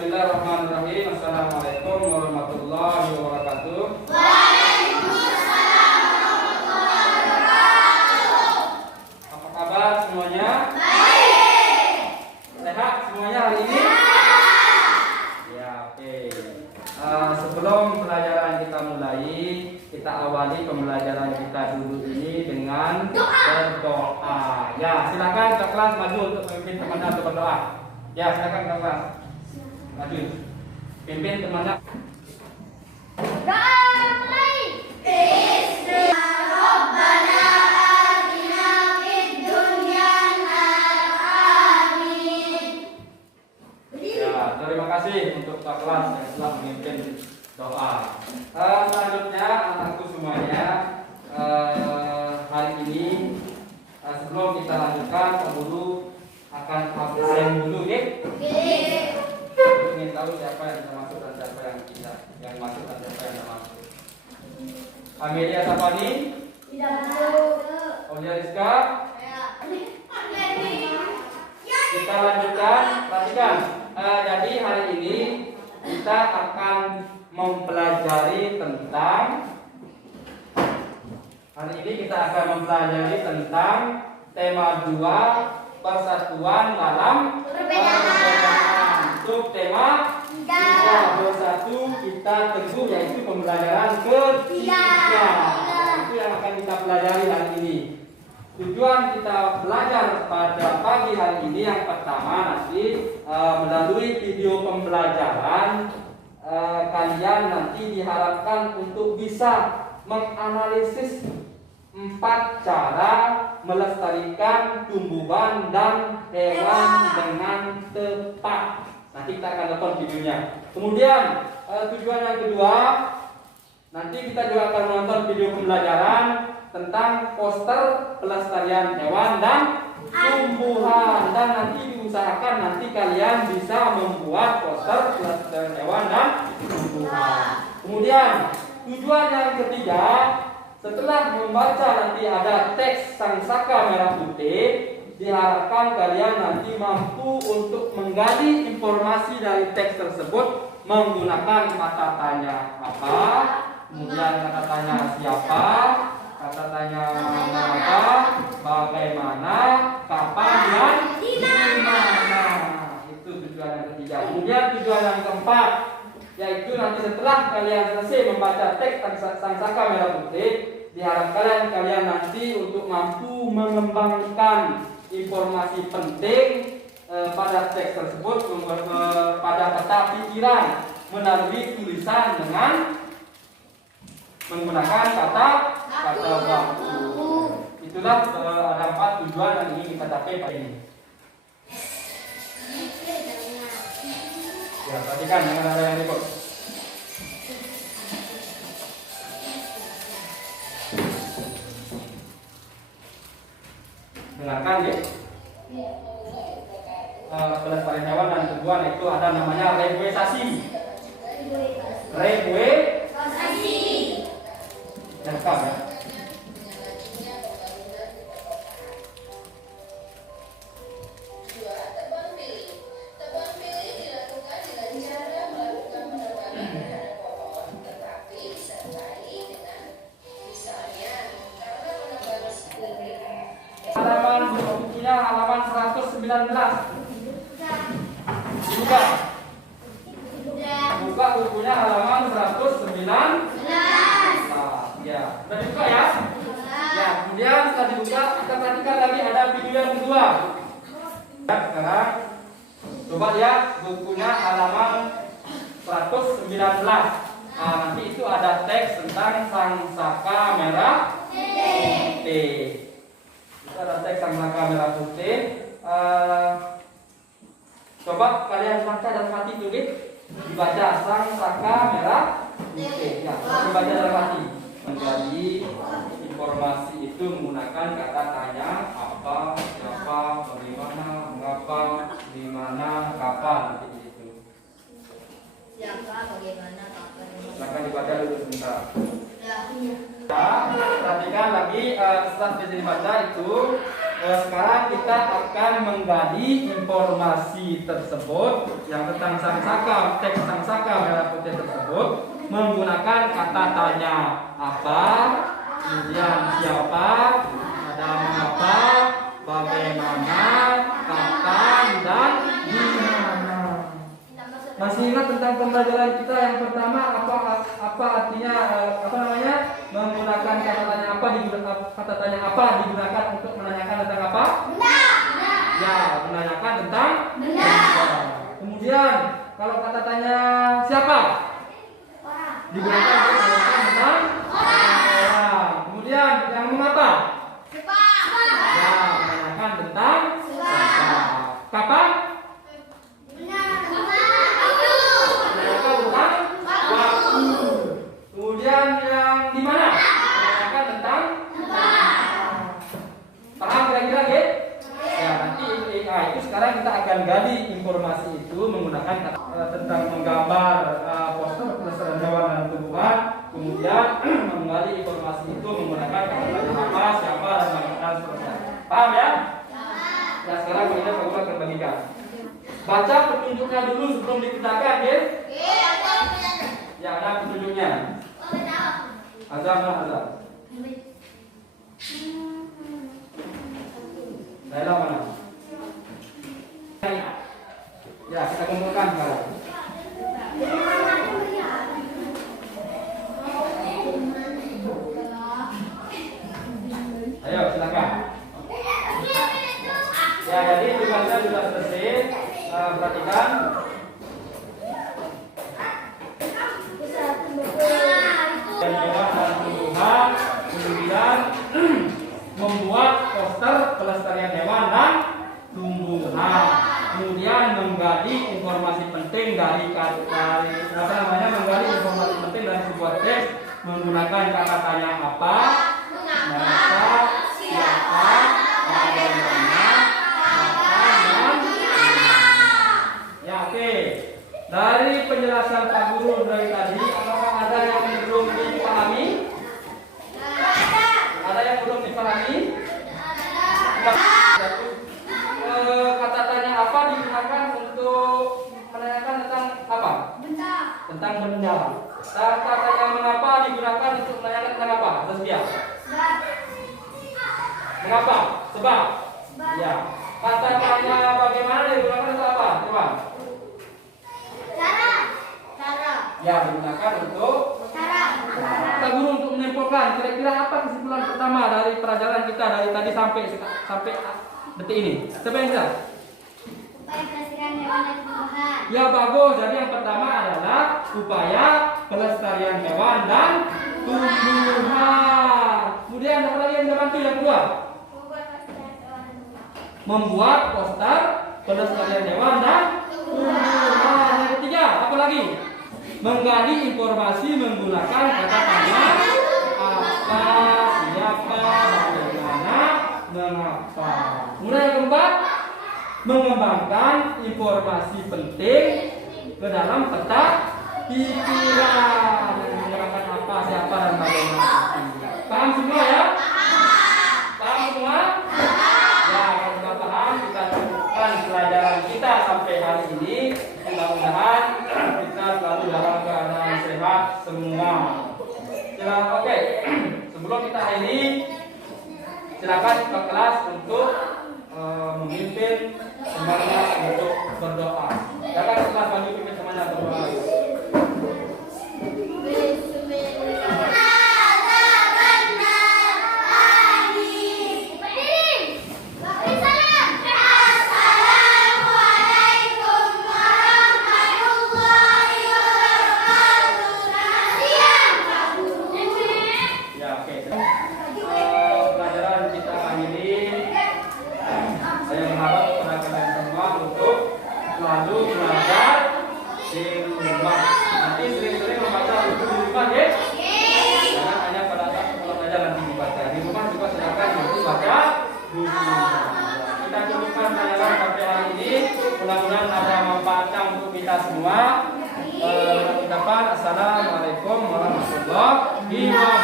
Bismillahirrahmanirrahim. Assalamualaikum warahmatullahi wabarakatuh. Waalaikumsalam warahmatullahi wabarakatuh. Apa kabar semuanya? Baik. Sehat semuanya hari ini? Ya, oke. Sebelum pelajaran kita mulai, kita awali pembelajaran kita dulu ini dengan berdoa. Ya, silakan ke kelas maju untuk memimpin teman-teman untuk berdoa. Ya, silakan ke kelas. Maju. Pimpin teman-teman. Doa mulai. Rabbana atina fid dunya hasanah. Ya, terima kasih untuk Kak kelas yang telah memimpin doa. Selanjutnya anakku semuanya, hari ini sebelum kita lanjutkan, Pak Guru akan absen dulu, ya. Ingin tahu siapa yang bisa masuk dan siapa yang masuk dan siapa yang tidak masuk. Amelia Sapani, Tidak masuk. Aulia Rizka. Kita lanjutkan, perhatikan. Jadi hari ini kita akan mempelajari tentang tema 2, persatuan dalam perbedaan. Untuk tema 321 kita tunggu, yaitu pembelajaran ketiga. Itu yang akan kita pelajari hari ini. Tujuan kita belajar pada pagi hari ini yang pertama nanti melalui video pembelajaran kalian nanti diharapkan untuk bisa menganalisis 4 cara melestarikan tumbuhan dan hewan dengan tepat. Nanti kita akan nonton videonya. Kemudian tujuan yang kedua, nanti kita juga akan menonton video pembelajaran tentang poster pelestarian hewan dan tumbuhan, dan nanti diusahakan nanti kalian bisa membuat poster pelestarian hewan dan tumbuhan. Kemudian tujuan yang ketiga, setelah membaca nanti ada teks Sang Saka Merah Putih, diharapkan kalian nanti mampu untuk menggali informasi dari teks tersebut menggunakan kata tanya apa, kemudian kata tanya siapa, kata tanya mengapa, bagaimana, kapan, dan di mana. Itu tujuan yang ketiga. Kemudian tujuan yang keempat, yaitu nanti setelah kalian selesai membaca teks Sang Saka Merah Putih, diharapkan kalian nanti untuk mampu mengembangkan informasi penting pada teks tersebut pada peta pikiran melalui tulisan dengan menggunakan kata baku. Itulah ada 4 tujuan yang ingin kita capai pada ini. Ya, perhatikan jangan ada yang ribut. Dengarkan ya. Pelestarian hewan dan tumbuhan itu ada namanya reboisasi. Rekam ya. Halaman 119. Buka bukunya halaman 119. Ya, sudah dibuka ya? Ya, kemudian setelah dibuka kita perhatikan lagi ada video yang kedua. Ya, sekarang coba lihat bukunya halaman 119. Nanti itu ada teks tentang Sang Saka Merah Putih. Itu ada teks Sang Saka Merah Putih. Coba kalian baca dalam hati tulis, dibaca Sang Saka Merah Putih. Ya, dibaca dalam hati. Menjadi informasi itu menggunakan kata tanya apa, siapa, bagaimana, mengapa, di mana, kapan, seperti itu. Siapa, bagaimana, kapan. Silakan dibaca dulu sebentar. Ya. Perhatikan lagi setelah bisa dibaca itu Sekarang kita akan menggali informasi tersebut yang tentang sang saka, teks sang saka merah putih tersebut menggunakan kata tanya apa, kemudian siapa, ada mengapa, bagaimana, kapan, dan di mana. Masih ingat tentang pembelajaran kita yang pertama apa artinya menggunakan kata tanya apa digunakan untuk menanyakan tentang apa? Ya, menanyakan tentang benar. Kemudian kalau kata tanya siapa? Digunakan untuk menanyakan tentang orang. Kemudian yang mengapa? Ya, menanyakan tentang siapa. Kapan? Kemudian yang di mana? Menanyakan tentang paham kira-kira gitu? Ya, nanti itu sekarang kita akan gali informasi itu menggunakan tentang menggambar poster pelestarian hewan dan tumbuhan, kemudian menggali informasi itu menggunakan kata-kata apa, siapa, dan bagaimana seterusnya. Paham ya? Nah, sekarang kita akan bagikan. Baca petunjuknya dulu sebelum dikerjakan, ya? Ya, ada petunjuknya. Azam. Laila mana? Ya, kita kumpulkan sekarang. Ayo, silakan. Ya, jadi tugasnya sudah selesai. Perhatikan. Dan hewan dan tumbuhan, kemudian membuat poster pelestarian hewan dan tumbuhan, kemudian menggali informasi penting dari menggali informasi penting dari sebuah teks menggunakan kata tanya apa, mengapa, siapa, bagaimana, kapan, dan ya, oke. Dari penjelasan Pak Guru dari tadi, apakah ada yang belum dipahami? Ada yang belum dipahami? Kata tanya apa digunakan untuk menanyakan tentang apa? Tentang benda. Kata tanya mengapa digunakan untuk menanyakan tentang apa? Zaskia. Mengapa? Sebab. Ya. Kata tanya bagaimana digunakan untuk apa? Coba. Ya, digunakan untuk Pak Guru untuk menyimpulkan kira-kira apa kesimpulan pertama dari pelajaran kita dari tadi sampai detik ini. Siapa yang bisa? Upaya pelestarian hewan dan tumbuhan. Ya, bagus. Jadi yang pertama adalah upaya pelestarian hewan dan tumbuhan. Kemudian apa lagi yang bisa bantu yang kedua? Membuat poster pelestarian hewan dan tumbuhan. Yang ketiga, apa lagi? Menggali informasi menggunakan kata tanya apa, siapa, bagaimana, mengapa. Kemudian yang keempat, mengembangkan informasi penting ke dalam peta pikiran menggunakan apa, siapa, dan bagaimana. Paham semua ya? Paham semua? Ya, kalau sudah paham, kita cukupkan pelajaran kita sampai hari ini. Mudah-mudahan kita selalu dalam keadaan sehat semua. Oke. Sebelum kita akhiri, silakan ke kelas untuk memimpin semuanya untuk berdoa. Silakan ke kelas memimpin semuanya berdoa. Mudah-mudahan ada manfaatnya untuk kita semua. Assalamualaikum warahmatullahi wabarakatuh.